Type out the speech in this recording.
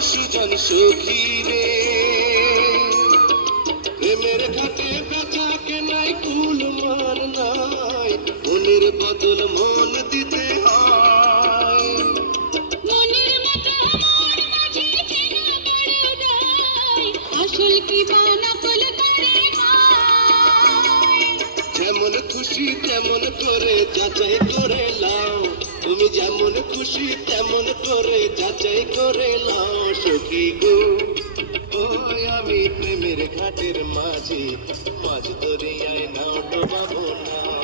সুজন সখী রে, প্রেমের ঘাটে বেচা কেনাই কুল মান নাই, মনের বদল মন দিতে হয়। মনের মতো মন মাঝে চেনা বড় দায়, আসল কি বা নকল করে হয়। যেমন খুশি তেমন করে যাচাই করে লাও, তুমি যেমন খুশি তেমন করে যাচাই করে লাও সখী গো। ওই আমি প্রেমের ঘাটের মাঝি, মাঝ দরিয়ায় নাও ডোবাবো না।